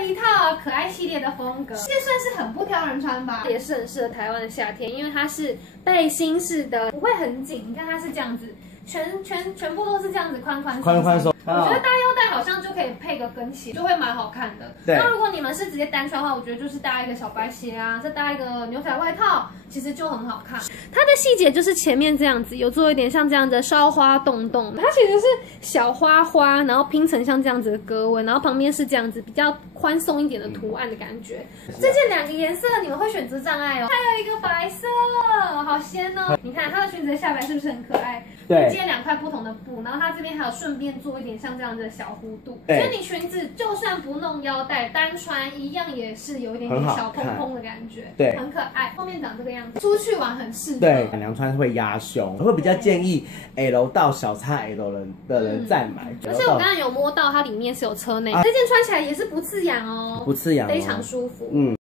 了一套可爱系列的风格，这算是很不挑人穿吧，也是很适合台湾的夏天，因为它是背心式的，不会很紧。你看它是这样子，全部都是这样子宽松。我觉得搭腰带好像就可以配个跟鞋，就会蛮好看的。那如果你们是直接单穿的话，我觉得就是搭一个小白鞋啊，再搭一个牛仔外套，其实就很好看。它的细节就是前面这样子，有做一点像这样的烧花洞洞，它其实是小花花，然后拼成像这样子的格纹，然后旁边是这样子比较宽松一点的图案的感觉。这件2个颜色你们会选择障碍哦，还有一个白色，好鲜哦！你看它的裙子的下摆是不是很可爱？对，接2块不同的布，然后它这边还有顺便做一点像这样的小弧度，所以你裙子就算不弄腰带，单穿一样也是有一点点小蓬蓬的感觉，对，很可爱。后面长这个样子，出去玩很适合。对，凉穿会压胸，我会比较建议 L 到小 XL 的人再买。而且我刚刚有摸到它里面是有车内，这件穿起来也是不刺痒哦，不刺痒，非常舒服。